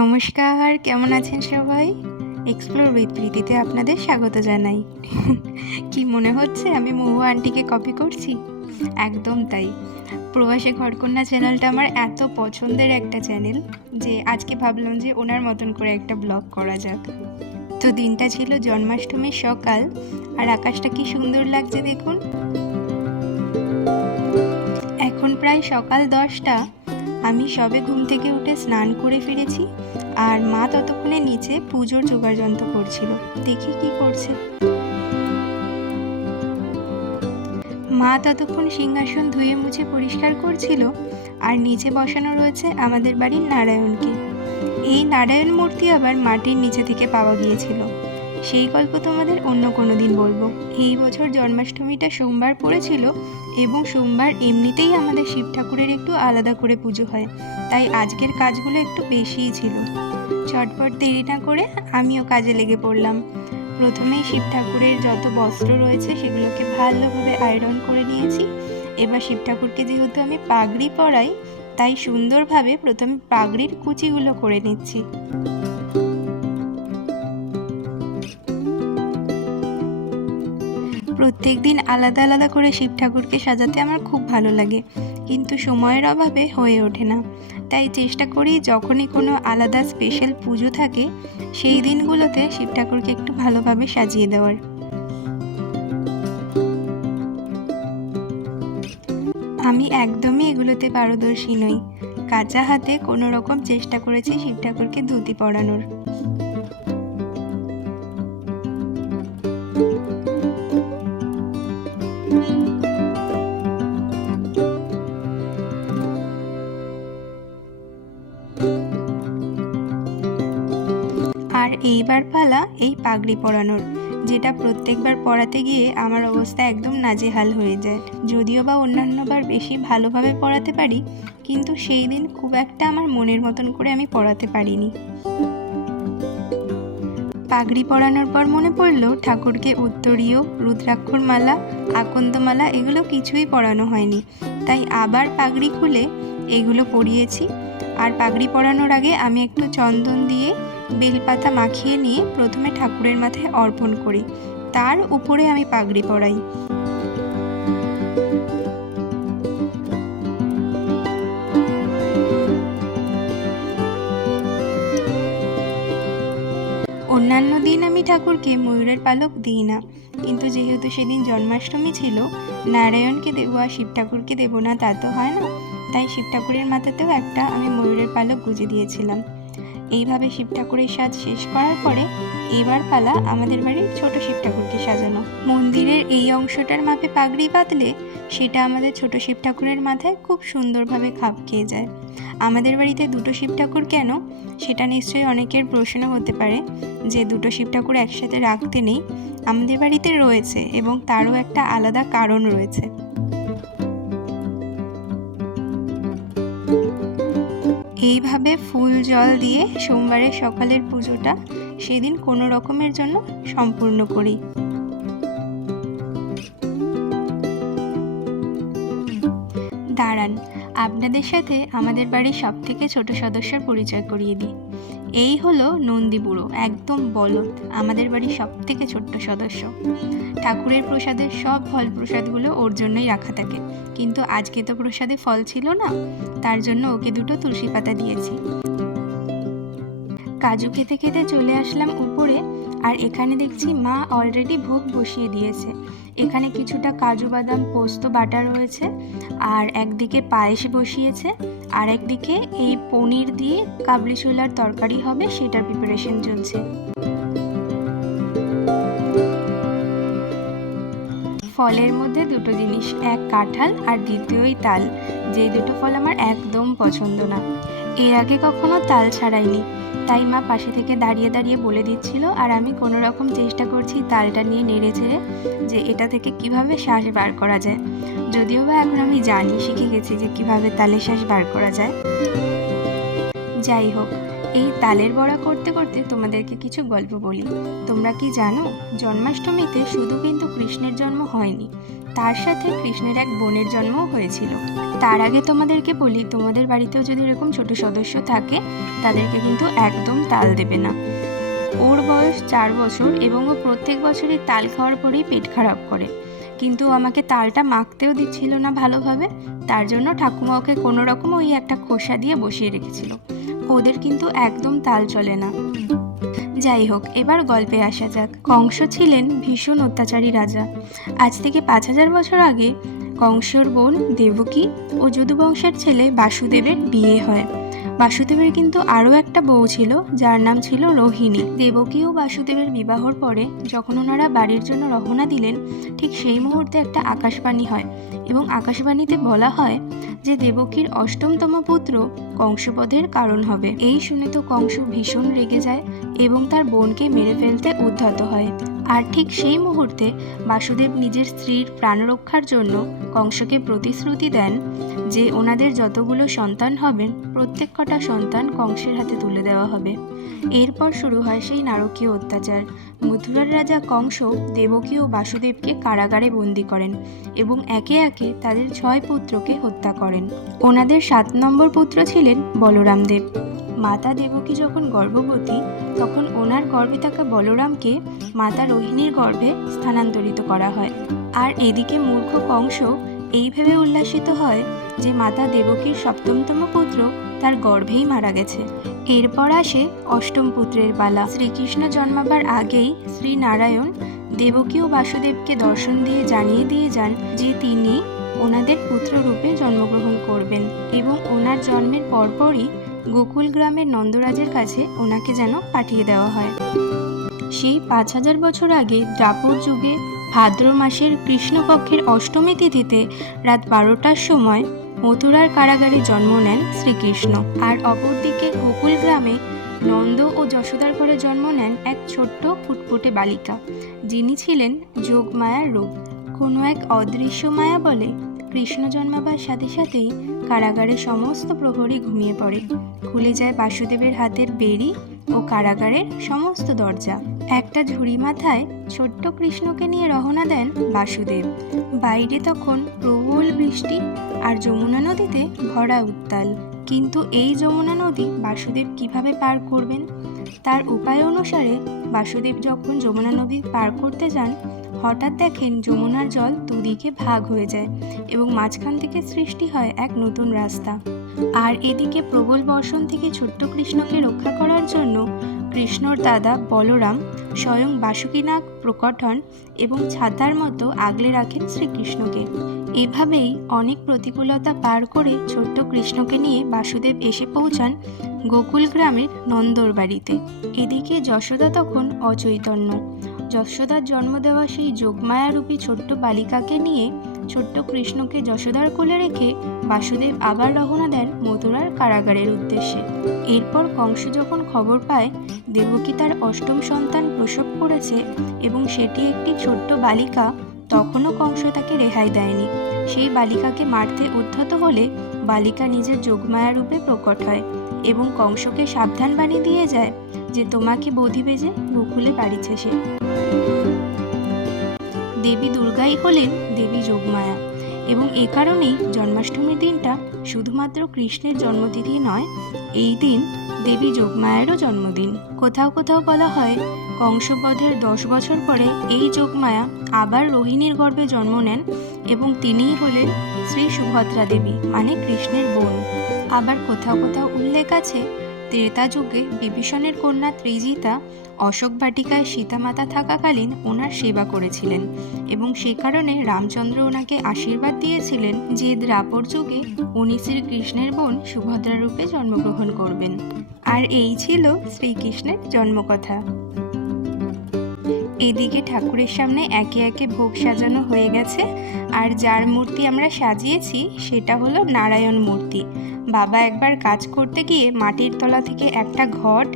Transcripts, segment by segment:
নমস্কার, কেমন আছেন সবাই? এক্সপ্লোর উইথ প্রীতিতে আপনাদের স্বাগত জানাই। কি মনে হচ্ছে আমি মহু আন্টিকে কপি করছি? একদম তাই। প্রবাসে ঘরকন্যা চ্যানেলটা আমার এত পছন্দের একটা চ্যানেল যে আজকে ভাবলাম যে ওনার মতন করে একটা ব্লগ করা যাক। তো দিনটা ছিল জন্মাষ্টমীর সকাল, আর আকাশটা কি সুন্দর লাগছে দেখুন। এখন প্রায় সকাল দশটা আমি সবে ঘুম থেকে উঠে স্নান করে ফিরেছি আর মা ততক্ষণে নিচে পুজোর জোগাড় যন্ত্র করছিল। দেখি কি করছে। মা ততক্ষণ সিংহাসন ধুয়ে মুছে পরিষ্কার করছিল আর নিচে বসানো রয়েছে আমাদের বাড়ির নারায়ণকে। এই নারায়ণ মূর্তি আবার মাটির নিচে থেকে পাওয়া গিয়েছিল। সেই গল্প তোমাদের অন্য কোনো দিন বলব। এই বছর জন্মাষ্টমীটা সোমবার পড়েছিল এবং সোমবার এমনিতেই আমাদের শিব ঠাকুরের একটু আলাদা করে পুজো হয়, তাই আজকের কাজগুলো একটু বেশিই ছিল। ঝটপট দেরি না করে আমিও কাজে লেগে পড়লাম। প্রথমেই শিব ঠাকুরের যত বস্ত্র রয়েছে সেগুলোকে ভালোভাবে আয়রন করে নিয়েছি। এবার শিব ঠাকুরকে যেহেতু আমি পাগড়ি পরাই, তাই সুন্দরভাবে প্রথমে পাগড়ির কুচিগুলো করে নিচ্ছি। প্রত্যেক দিন আলাদা আলাদা করে শিব ঠাকুরকে সাজাতে আমার খুব ভালো লাগে। কিন্তু সময়ের অভাবে হয়ে ওঠে না। তাই চেষ্টা করি যখনই কোনো আলাদা স্পেশাল পুজো থাকে, সেই দিনগুলোতে শিব ঠাকুরকে একটু ভালোভাবে সাজিয়ে দেওয়ার। আমি একদমই এগুলোতে পারদর্শী নই। কাঁচা হাতে কোনো রকম চেষ্টা করেছি শিব ঠাকুরকে ধুতি পরানোর। এইবার পালা এই পাগড়ি পরানোর, যেটা প্রত্যেকবার পড়াতে গিয়ে আমার অবস্থা একদম নাজেহাল হয়ে যায়। যদিও বা অন্যান্যবার বেশি ভালোভাবে পড়াতে পারি, কিন্তু সেই দিন খুব একটা আমার মনের মতন করে আমি পড়াতে পারিনি। পাগড়ি পরানোর পর মনে পড়ল ঠাকুরকে উত্তরীয় রুদ্রাক্ষর মালা আকন্দমালা এগুলো কিছুই পরানো হয়নি। তাই আবার পাগড়ি খুলে এগুলো পরিয়েছি। আর পাগড়ি পরানোর আগে আমি একটু চন্দন দিয়ে বেলপাতা মাখিয়ে নিয়ে প্রথমে ঠাকুরের মাথায় অর্পণ করি। তার উপরে আমি পাগড়ি পরাই। অন্যান্য দিন আমি ঠাকুরকে ময়ূরের পালক দিই না। কিন্তু যেহেতু সেদিন জন্মাষ্টমী ছিল, নারায়ণকে দেবো আর শিব ঠাকুরকে দেবো না তা তো হয় না। তাই শিব ঠাকুরের মাথাতেও একটা আমি ময়ূরের পালক গুঁজে দিয়েছিলাম। এইভাবে শিব ঠাকুরের সাজ শেষ করার পরে এবার পালা আমাদের বাড়ির ছোট শিব ঠাকুরকে সাজানো। মন্দিরের এই অংশটার মাপে পাগড়ি বাঁধলে সেটা আমাদের ছোট শিব ঠাকুরের মাথায় খুব সুন্দরভাবে খাপ খেয়ে যায়। আমাদের বাড়িতে দুটো শিব ঠাকুর কেন? সেটা নিশ্চয়ই অনেকের প্রশ্ন হতে পারে যে দুটো শিব ঠাকুর একসাথে রাখতে নেই আমাদের বাড়িতে রয়েছে এবং তারও একটা আলাদা কারণ রয়েছে। এইভাবে ফুল জল দিয়ে সোমবারের সকালের পুজোটা সেদিন কোনো রকমের জন্য সম্পূর্ণ করি। দাঁড়ান, আপনাদের সাথে আমাদের বাড়ির সবথেকে ছোট সদস্যের পরিচয় করিয়ে দিই। এই হলো নন্দী বুড়ো, একদম বলদ, আমাদের বাড়ির সব থেকে ছোট্ট সদস্য। ঠাকুরের প্রসাদের সব ফল প্রসাদগুলো ওর জন্যই রাখা থাকে। কিন্তু আজকে তো প্রসাদে ফল ছিল না, তার জন্য ওকে দুটো তুলসী পাতা দিয়েছি। কাজু খেতে খেতে চলে আসলাম উপরে, আর এখানে দেখছি মা অলরেডি ভোগ বসিয়ে দিয়েছে। এখানে কিছুটা কাজু বাদাম, পোস্ত বাটা রয়েছে, আর একদিকে পায়েস বসিয়েছে, আর একদিকে এই পনির দিয়ে কাবলি ছোলার তরকারি হবে, সেটার প্রিপারেশন চলছে। ফলের মধ্যে দুটো জিনিস, এক কাঁঠাল আর দ্বিতীয়ই তাল। যে দুটো ফল আমার একদম পছন্দ না। এর আগে কখনো তাল ছাড়াইনি। তাই মা পাশে থেকে দাঁড়িয়ে দাঁড়িয়ে বলে দিচ্ছিল, আর আমি কোনো রকম চেষ্টা করছি তালটা নিয়ে নেড়ে চেড়ে যে এটা থেকে কীভাবে শ্বাস বার করা যায়। যদিও বা এখন আমি জানি শিখে গেছি যে কীভাবে তালের শ্বাস বার করা যায়। যাই হোক এই তালের বড়া করতে করতে তোমাদেরকে কিছু গল্প বলি। তোমরা কি জানো, জন্মাষ্টমীতে শুধু কিন্তু কৃষ্ণের জন্ম হয়নি, তার সাথে কৃষ্ণের এক বোনের জন্মও হয়েছিল। তার আগে তোমাদেরকে বলি, তোমাদের বাড়িতেও যদি এরকম ছোট সদস্য থাকে, তাদেরকে কিন্তু একদম তাল দেবে না। ওর বয়স চার বছর এবং ও প্রত্যেক বছরই তাল খাওয়ার পরেই পেট খারাপ করে। কিন্তু আমাকে তালটা মাখতেও দিচ্ছিল না ভালোভাবে, তার জন্য ঠাকুমা ওকে কোনো রকম ওই একটা খোসা দিয়ে বসিয়ে রেখেছিল। ওদের কিন্তু একদম তাল চলে না। যাই হোক, এবার গল্পে আসা যাক। কংস ছিলেন ভীষণ অত্যাচারী রাজা। আজ থেকে পাঁচ হাজার বছর আগে কংসর বোন দেবকী ও যদুবংশের ছেলে বাসুদেবের বিয়ে হয়। বাসুদেবের কিন্তু আরও একটা বউ ছিল, যার নাম ছিল রোহিণী। দেবকী ও বাসুদেবের বিবাহর পরে যখন ওনারা বাড়ির জন্য রওনা দিলেন, ঠিক সেই মুহূর্তে একটা আকাশবাণী হয় এবং আকাশবাণীতে বলা হয় যে দেবকীর অষ্টমতম পুত্র কংসবধের কারণ হবে। এই শুনে তো কংস ভীষণ রেগে যায় এবং তার বোনকে মেরে ফেলতে উদ্ধত হয়। আর ঠিক সেই মুহূর্তে বাসুদেব নিজের স্ত্রীর প্রাণ রক্ষার জন্য কংসকে প্রতিশ্রুতি দেন যে ওনাদের যতগুলো সন্তান হবেন প্রত্যেক কটা সন্তান কংসের হাতে তুলে দেওয়া হবে। এরপর শুরু হয় সেই নারকীয় অত্যাচার। মথুরার রাজা কংস দেবকী ও বাসুদেবকে কারাগারে বন্দি করেন এবং একে একে তাদের ছয় পুত্রকে হত্যা করেন। ওনাদের সাত নম্বর পুত্র ছিলেন বলরাম দেব মাতা দেবকী যখন গর্ভবতী, তখন ওনার গর্ভে থাকা বলরামকে মাতা রোহিণীর গর্ভে স্থানান্তরিত করা হয়। আর এদিকে মূর্খ কংস এই ভেবে উল্লাসিত হয় যে মাতা দেবকীর সপ্তমতম পুত্র তার গর্ভেই মারা গেছে। এরপর আসে অষ্টম পুত্রের পালা। শ্রীকৃষ্ণ জন্মাবার আগেই শ্রী নারায়ণ দেবকী ও বাসুদেবকে দর্শন দিয়ে জানিয়ে দিয়ে যান যে তিনি ওনাদের পুত্র রূপে জন্মগ্রহণ করবেন এবং ওনার জন্মের পরপরই গোকুল গ্রামের নন্দরাজের কাছে ওনাকে যেন পাঠিয়ে দেওয়া হয়। সেই পাঁচ হাজার বছর আগে দ্রাপর যুগে ভাদ্র মাসের কৃষ্ণপক্ষের অষ্টমী তিথিতে রাত বারোটার সময় মথুরার কারাগারে জন্ম নেন শ্রীকৃষ্ণ। আর অপরদিকে গোকুল গ্রামে নন্দ ও যশোদার ঘরে জন্ম নেন এক ছোট্ট ফুটফুটে বালিকা। যিনি ছিলেন যোগমায়ার রূপ। কোনো এক অদৃশ্য মায়া বলে কৃষ্ণ জন্মাবার সাথে সাথেই কারাগারে সমস্ত প্রহরী ঘুমিয়ে পড়ে। খুলে যায় বাসুদেবের হাতের বেড়ি ও কারাগারের সমস্ত দরজা। একটা ঝুড়ি মাথায় ছোট্ট কৃষ্ণকে নিয়ে রহনা দেন বাসুদেব। বাইরে তখন প্রবল বৃষ্টি আর যমুনা নদীতে ভরা উত্তাল। কিন্তু এই যমুনা নদী বাসুদেব কীভাবে পার করবেন? তার উপায় অনুসারে বাসুদেব যখন যমুনা নদী পার করতে যান, হঠাৎ দেখেন যমুনার জল দুদিকে ভাগ হয়ে যায় এবং মাঝখান থেকে সৃষ্টি হয় এক নতুন রাস্তা। আর এদিকে প্রবল বর্ষণ থেকে ছোট্ট কৃষ্ণকে রক্ষা করার জন্য কৃষ্ণর দাদা বলরাম স্বয়ং বাসুকীনাগ প্রকট হন এবং ছাতার মতো আগলে রাখেন শ্রীকৃষ্ণকে। এভাবেই অনেক প্রতিকূলতা পার করে ছোট্ট কৃষ্ণকে নিয়ে বাসুদেব এসে পৌঁছান গোকুল গ্রামের নন্দর বাড়িতে এদিকে যশোদা তখন অচৈতন্য। যশোদার জন্ম দেওয়া সেই যোগমায়ারূপী ছোট্ট বালিকাকে নিয়ে ছোট্ট কৃষ্ণকে যশোদার কোলে রেখে বাসুদেব আবার রওনা দেন মথুরার কারাগারের উদ্দেশ্যে। এরপর কংস যখন খবর পায়, দেবকী তার অষ্টম সন্তান প্রসব করেছে এবং সেটি একটি ছোট্ট বালিকা, তখনও কংস তাকে রেহাই দেয়নি। সেই বালিকাকে মারতে উদ্ধত হলে বালিকা নিজের যোগমায়া রূপে প্রকট হয় এবং কংসকে সাবধান বানিয়ে দিয়ে যায় যে, তোমাকে বধি বেজে গোকুলে বাড়িছে সে। দেবী দুর্গাই হলেন দেবী যোগমায়া। এবং এ কারণেই জন্মাষ্টমীর দিনটা শুধুমাত্র কৃষ্ণের জন্মতিথি নয়, এই দিন দেবী যোগমায়ারও জন্মদিন। কোথাও কোথাও বলা হয়, কংসবধের দশ বছর পরে এই যোগমায়া আবার রোহিণীর গর্ভে জন্ম নেন এবং তিনিই হলেন শ্রী সুভদ্রা দেবী মানে কৃষ্ণের বোন। আবার কোথাও কোথাও উল্লেখ আছে ত্রেতা যুগে বিভীষণের কন্যা ত্রিজিতা অশোক বাটিকায় সীতামাতা থাকাকালীন ওনার সেবা করেছিলেন এবং সে কারণে রামচন্দ্র ওনাকে আশীর্বাদ দিয়েছিলেন যে দ্রাপর যুগে উনি শ্রীকৃষ্ণের বোন সুভদ্রা রূপে জন্মগ্রহণ করবেন। আর এই ছিল শ্রীকৃষ্ণের জন্মকথা। এদিকে ঠাকুরের সামনে একে একে ভোগ সাজানো হয়ে গেছে, আর যার মূর্তি আমরা সাজিয়েছি সেটা হলো নারায়ণ মূর্তি। বাবা একবার কাজ করতে গিয়ে মাটির তলা থেকে একটা ঘট,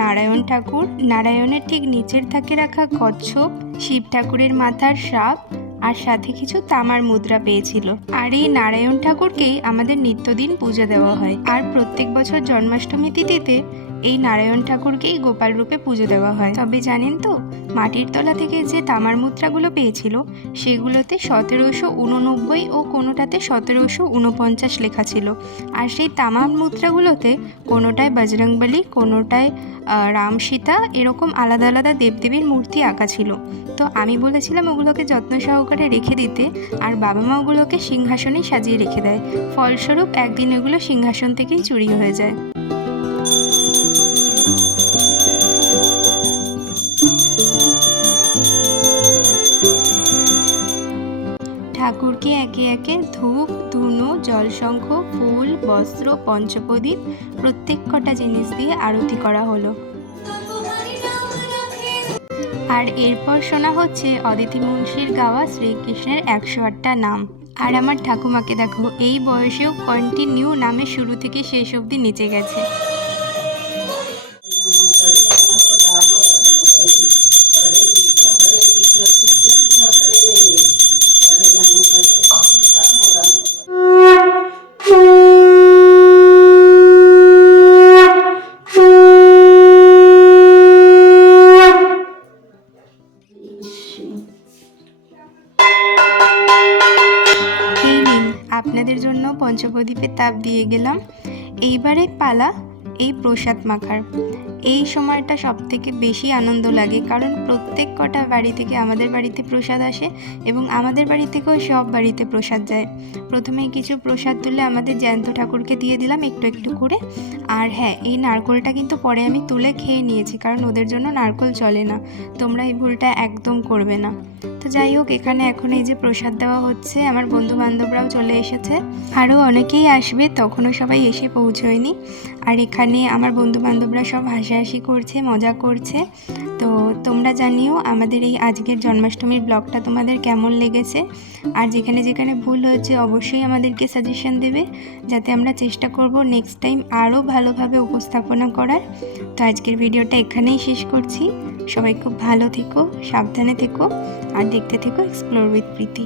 নারায়ণ ঠাকুর, নারায়ণের ঠিক নিচের থাকে রাখা কচ্ছপ, শিব ঠাকুরের মাথার সাপ, আর সাথে কিছু তামার মুদ্রা পেয়েছিল। আর এই নারায়ণ ঠাকুরকেই আমাদের নিত্যদিন পূজা দেওয়া হয়। আর প্রত্যেক বছর জন্মাষ্টমী তিথিতে এই নারায়ণ ঠাকুরকেই গোপাল রূপে পুজো দেওয়া হয়। তবে জানেন তো, মাটির তলা থেকে যে তামার মুদ্রাগুলো পেয়েছিল, সেগুলোতে সতেরোশো উননব্বই ও কোনোটাতে সতেরোশো উনপঞ্চাশ লেখা ছিল। আর সেই তামার মুদ্রাগুলোতে কোনোটায় বজরংবলী, কোনোটায় রাম সীতা এরকম আলাদা আলাদা দেবদেবীর মূর্তি আঁকা ছিল। তো আমি বলেছিলাম ওগুলোকে যত্ন সহকারে রেখে দিতে, আর বাবা মা ওগুলোকে সিংহাসনেই সাজিয়ে রেখে দেয়। ফলস্বরূপ একদিন ওগুলো সিংহাসন থেকেই চুরি হয়ে যায়। জলশঙ্খ ফুল, বস্ত্র পঞ্চপদীপ প্রত্যেক কটা জিনিস দিয়ে আরতি করা হলো। আর এরপর শোনা হচ্ছে অদিতি মুন্সির গাওয়া শ্রীকৃষ্ণের একশো আটটা নাম। আর আমার ঠাকুমাকে দেখো, এই বয়সেও কন্টিনিউ নামে শুরু থেকে শেষ অবধি নিচে গেছে। পঞ্চপ্রদীপের তাপ দিয়ে গেলাম। এইবারে পালা এই প্রসাদ মাখার। এই সময়টা সব থেকে বেশি আনন্দ লাগে, কারণ প্রত্যেক কটা বাড়ি থেকে আমাদের বাড়িতে প্রসাদ আসে এবং আমাদের বাড়ি থেকেও সব বাড়িতে প্রসাদ যায়। প্রথমে কিছু প্রসাদ তুলে আমাদের জ্যান্ত ঠাকুরকে দিয়ে দিলাম একটু একটু করে। আর হ্যাঁ এই নারকোলটা কিন্তু পরে আমি তুলে খেয়ে নিয়েছি, কারণ ওদের জন্য নারকোল চলে না। তোমরা এই ভুলটা একদম করবে না। তো যাই হোক, এখানে এখন এই যে প্রসাদ দেওয়া হচ্ছে, আমার বন্ধু বান্ধবরাও চলে এসেছে। আরও অনেকেই আসবে, তখনও সবাই এসে পৌঁছয়নি। আর এখানে আমার বন্ধু বান্ধবরা সব হাসাহাসি করছে, মজা করছে। তো তোমরা জানিও আমাদের এই আজকের জন্মাষ্টমীর ব্লগটা তোমাদের কেমন লেগেছে। আর যেখানে যেখানে ভুল হয়েছে, অবশ্যই আমাদেরকে সাজেশন দেবে। যাতে আমরা চেষ্টা করব নেক্সট টাইম আরও ভালোভাবে উপস্থাপনা করার। তো আজকের ভিডিওটা এখানেই শেষ করছি। সবাই খুব ভালো থেকো সাবধানে থেকো আর দেখতে থেকো এক্সপ্লোর উইথ প্রীতি।